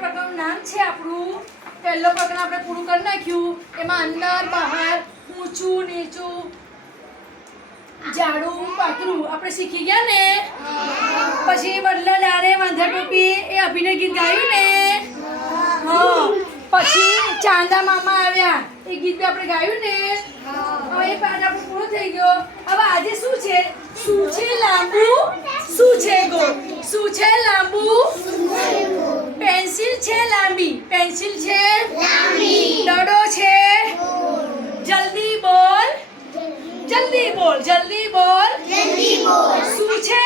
પ્રકરણનું નામ છે આપણું પહેલો પ્રકરણ આપણે પૂરું કરી નાખ્યું. એમાં અંદર બહાર ઊંચું નીચું જાડું પાતળું આપણે શીખી ગયા ને. પછી બદલા લારે વાંધા ટોપી એ અભિનય ગીત ગાયું ને. હા પછી ચાંદા મામા આવ્યા એ ગીત આપણે ગાયું ને. હવે એ પાઠ આપણો પૂરો થઈ ગયો. હવે આજે શું છે? શું છે લાંબુ, શું છે ગોળ? શું છે લાંબુ? પેન્સિલ છે લાંબી, પેન્સિલ છે લાંબી. દડો છે જલ્દી બોલ, જલ્દી બોલ, જલ્દી બોલ, જલ્દી બોલ. શું છે